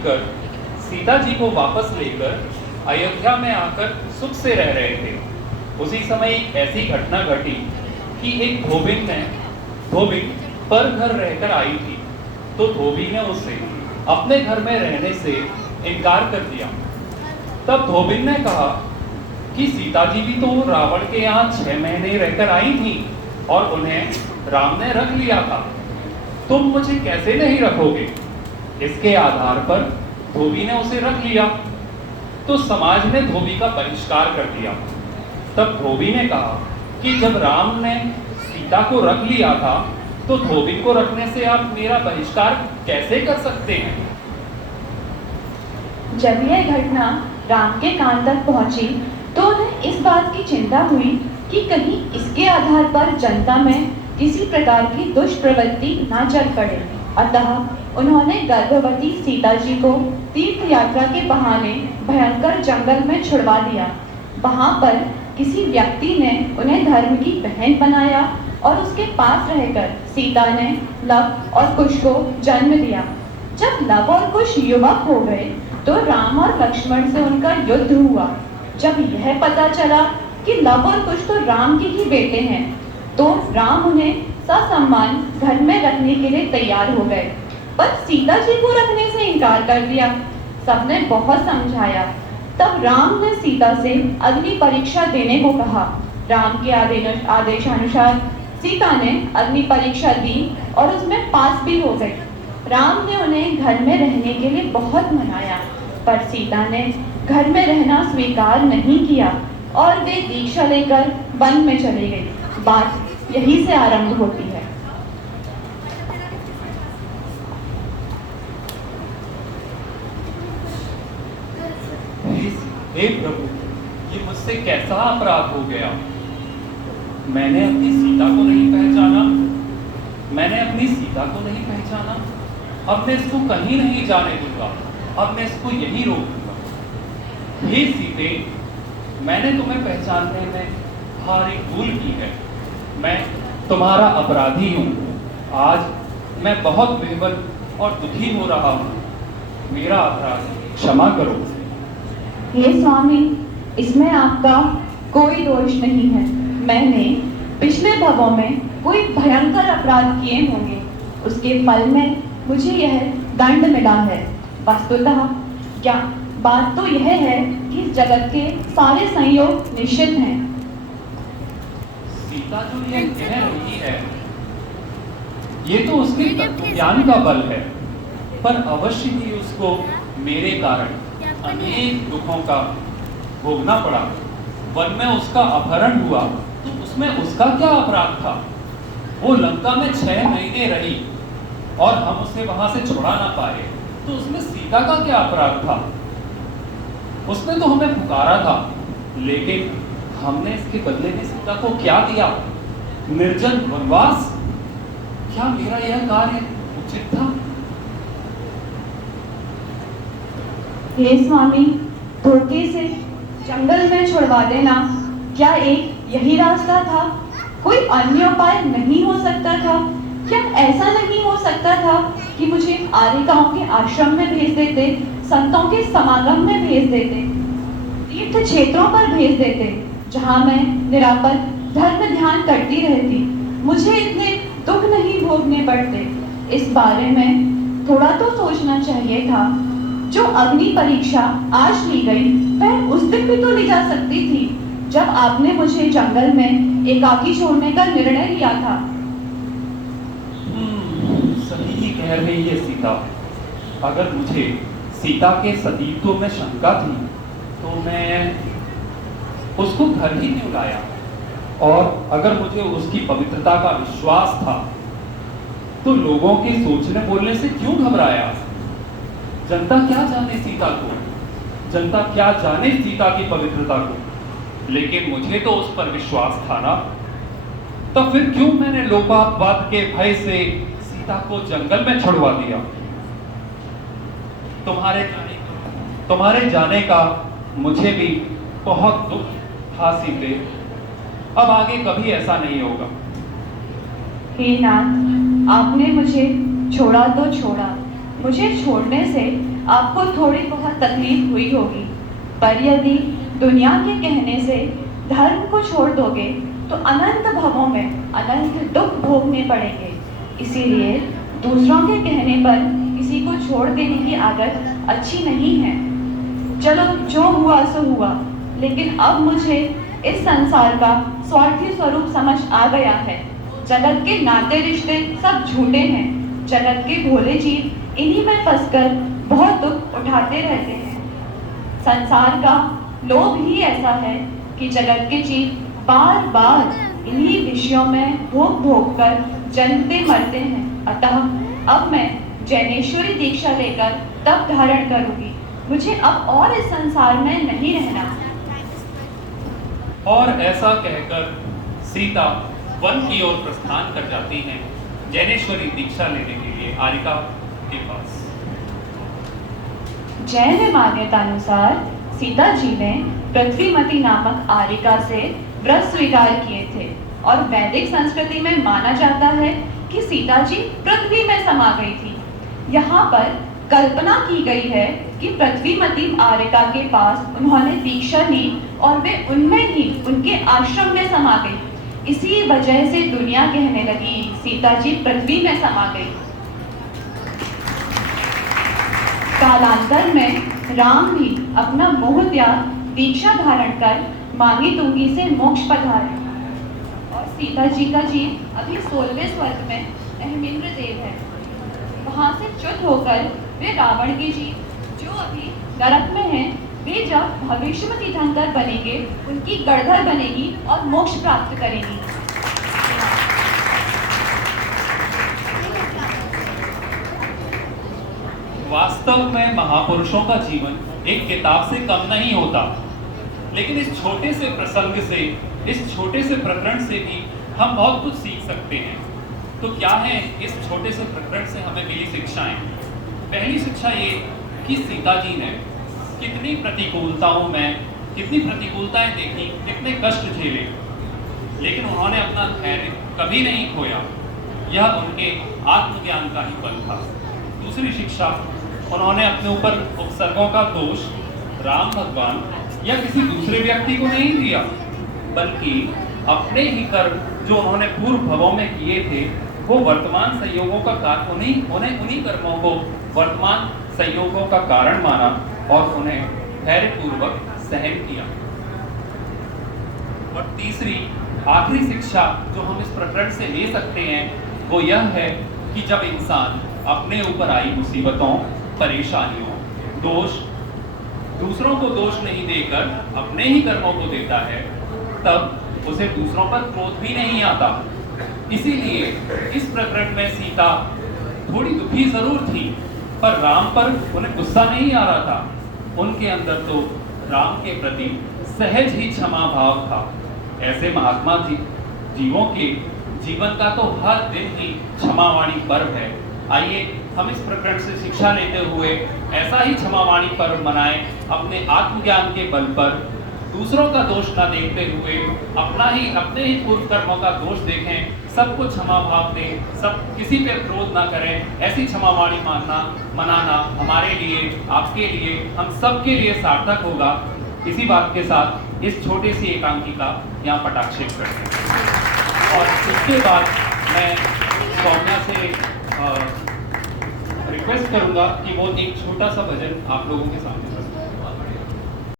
जीतकर सीता जी को वापस लेकर अयोध्या में आकर सुख से रह रहे थे। उसी समय एक ऐसी घटना घटी कि एक धोबिन पर घर रहकर आई थी, तो धोबी ने उसे अपने घर में रहने से इनकार कर दिया। तब धोबिन ने कहा कि सीता जी भी तो रावण के यहाँ 6 महीने रहकर आई थी और उन्हें राम ने रख लिया था, तुम मुझे कैसे नहीं रखोगे? इसके आधार पर धोबी ने उसे रख लिया, तो समाज ने धोबी का बहिष्कार कर दिया। तब धोबी ने कहा कि जब राम ने सीता को रख लिया था, तो धोबी को रखने से आप मेरा बहिष्कार कैसे कर सकते हैं? जब यह घटना राम के कान तक पहुंची, तो उन्हें इस बात की चिंता हुई कि कहीं इसके आधार पर जनता में किसी प्रकार की दुष्प्रवृत्ति न चल पड़े। अतः उन्होंने गर्भवती सीता जी को तीर्थ यात्रा के बहाने भयंकर जंगल में छुड़वा दिया। वहां पर किसी व्यक्ति ने उन्हें धर्म की बहन बनाया और उसके पास रहकर सीता ने लव और कुश को जन्म दिया। जब लव और कुश युवक हो गए, तो राम और लक्ष्मण से उनका युद्ध हुआ। जब यह पता चला कि लव और कुश तो राम के ही बेटे हैं, तो राम उन्हें ससम्मान घर में रखने के लिए तैयार हो गए, पर सीता जी को रखने से इनकार कर दिया। सबने बहुत समझाया। तब राम ने सीता से अग्नि परीक्षा देने को कहा। राम के आदेशानुसार सीता ने अग्नि परीक्षा दी और उसमें पास भी हो गई। राम ने उन्हें घर में रहने के लिए बहुत मनाया, पर सीता ने घर में रहना स्वीकार नहीं किया और वे दीक्षा लेकर वन में चली गई। बात यहीं से आरंभ होती है। हे प्रभु, ये मुझसे कैसा अपराध हो गया? मैंने अपनी सीता को नहीं पहचाना, अब मैं इसको कहीं नहीं जाने दूंगा, अब मैं इसको यहीं रोक दूंगा। हे सीते, मैंने तुम्हें पहचानने में भारी भूल की है, मैं तुम्हारा अपराधी हूँ। आज मैं बहुत बेबल और दुखी हो रहा हूँ, मेरा अपराध क्षमा करो। हे स्वामी, इसमें आपका कोई दोष नहीं है। मैंने पिछले भवों में कोई भयंकर अपराध किए होंगे, उसके फल में मुझे यह दंड मिला है। वस्तुतः क्या बात तो यह है कि जगत के सारे संयोग निश्चित हैं। सीता जो ये कह रही है, ये तो उसके तत्व ज्ञान का बल है, पर अवश्य ही उसको मेरे कारण अनेक दुखों का भोगना पड़ा। वन में उसका अपहरण हुआ, तो उसमें उसका क्या अपराध था? वो लंका में 6 महीने रही और हम उसे वहां से छुड़ा ना पाए, तो उसमें सीता का क्या अपराध था? उसने तो हमें पुकारा था, लेकिन हमने इसके बदले में सीता को क्या दिया? निर्जन वनवास। क्या मेरा यह कार्य उचित था? हे स्वामी, धोखे से जंगल में छुड़वा देना क्या एक यही रास्ता था? कोई अन्य उपाय नहीं हो सकता था? क्या ऐसा नहीं हो सकता था कि मुझे आर्यिकाओं के आश्रम में भेज देते, संतों के समागम में भेज देते, तीर्थ क्षेत्रों पर भेज देते, जहां मैं निरापद धर्म ध्यान करती रहती, मुझे इतने दुख नहीं भोगने पड़ते? इस बारे में थोड़ा तो सोचना चाहिए था। जो अग्नि परीक्षा आज ली गई, वह उस दिन भी तो ली जा सकती थी, जब आपने मुझे जंगल में एकाकी छोड़ने का निर्णय लिया था। सही ही कह रही है सीता। अगर मुझे सीता के सतीत्व में शंका थी, तो मैं उसको घर ही क्यों लाया? और अगर मुझे उसकी पवित्रता का विश्वास था, तो लोगों के सोचने बोलने से क्यों घबराया? जनता क्या जाने सीता को, जनता क्या जाने सीता की पवित्रता को, लेकिन मुझे तो उस पर विश्वास था ना। तब फिर क्यों मैंने लोपापवाद के भय से सीता को जंगल में छुड़वा दिया? तुम्हारे जाने का मुझे भी बहुत दुख था सीते। अब आगे कभी ऐसा नहीं होगा। हे नाथ, आपने मुझे छोड़ा तो छोड़ा, मुझे छोड़ने से आपको थोड़ी बहुत तकलीफ हुई होगी, पर यदि दुनिया के कहने से धर्म को छोड़ दोगे तो अनंत भवों में अनंत दुख भोगने पड़ेंगे। इसीलिए दूसरों के कहने पर किसी को छोड़ देने की आदत अच्छी नहीं है। चलो जो हुआ सो हुआ, लेकिन अब मुझे इस संसार का स्वार्थी स्वरूप समझ आ गया है। जगत के नाते रिश्ते सब झूठे हैं। जगत के भोले जीव इन्हीं में फंसकर बहुत दुख उठाते रहते हैं। संसार का लोभ ही ऐसा है कि जगत के जीव बार बार इन्हीं विषयों में भोग भोग कर जन्मते मरते हैं। अतः अब मैं जैनेश्वरी दीक्षा लेकर तप धारण करूंगी। मुझे अब और इस संसार में नहीं रहना। और ऐसा कहकर सीता वन की ओर प्रस्थान कर जाती हैं जैनेश्वरी दीक्षा लेने के लिए आरिका के पास। जैन मान्यतानुसार सीता जी ने पृथ्वीमती नामक आरिका से व्रत स्वीकार किए थे और वैदिक संस्कृति में माना जाता है कि सीता जी पृथ्वी में समा गई थी। यहाँ पर कल्पना की गई है कि पृथ्वीमती आरिका के पास उन्होंने दीक्षा ली और वे उनमें ही उनके आश्रम में समा गई। इसी वजह से दुनिया कहने लगी सीता जी पृथ्वी में समा गई। कालांतर में राम भी अपना मोह त्याग दीक्षा धारण कर मांगी तुंगी से मोक्ष पधारे और सीता जी का जीव अभी 16वें स्वर्ग में अहमिंद्र देव है। वहां से च्युत होकर वे रावण के जीव जो अभी नरक में हैं, वे जब भविष्य में तीर्थंकर बनेंगे, उनकी गड़धर बनेगी और मोक्ष प्राप्त करेंगी। वास्तव में महापुरुषों का जीवन एक किताब से कम नहीं होता, लेकिन इस छोटे से प्रसंग से, इस छोटे से प्रकरण से भी हम बहुत कुछ सीख सकते हैं। तो क्या है इस छोटे से प्रकरण से हमें मिली शिक्षाएं? पहली शिक्षा ये कि सीता जी ने कितनी प्रतिकूलताओं में कितनी प्रतिकूलताएं देखी, कितने कष्ट झेले, लेकिन उन्होंने अपना धैर्य कभी नहीं खोया। यह उनके आत्मज्ञान का ही बल था। दूसरी शिक्षा, उन्होंने अपने ऊपर उपसर्गों का दोष राम भगवान या किसी दूसरे व्यक्ति को नहीं दिया, बल्कि अपने ही कर्म जो उन्होंने पूर्व भवों में किए थे वो वर्तमान संयोगों का कारण, उन्हीं कर्मों को वर्तमान संयोगों का कारण माना और उन्हें धैर्यपूर्वक सहन किया। और तीसरी आखिरी शिक्षा जो हम इस प्रकरण से ले सकते हैं वो यह है कि जब इंसान अपने ऊपर आई मुसीबतों, परेशानियों, दोष, दूसरों को दोष नहीं देकर अपने ही कर्मों को देता है, तब उसे दूसरों पर क्रोध भी नहीं आता। इसीलिए इस प्रकरण में सीता थोड़ी दुखी जरूर थी, पर राम पर उन्हें गुस्सा नहीं आ रहा था। उनके अंदर तो राम के प्रति सहज ही क्षमा भाव था। ऐसे महात्मा जीवों के जीवन का तो हर दिन ही क्षमावाणी पर्व है। आइए हम इस प्रकरण से शिक्षा लेते हुए ऐसा ही क्षमावाणी पर्व मनाएं, अपने आत्मज्ञान के बल पर दूसरों का दोष ना देखते हुए अपने ही पूर्व कर्मों का दोष देखें, सबको क्षमा भाव दें, सब किसी पे क्रोध ना करें। ऐसी क्षमावाणी मनाना हमारे लिए, आपके लिए, हम सबके लिए सार्थक होगा। इसी बात के साथ इस छोटी सी एकांकिका यहाँ पटाक्षेप करते हैं और इसके बाद मैं सौम्या से रिक्वेस्ट करूंगा कि वो एक छोटा सा भजन आप लोगों के सामने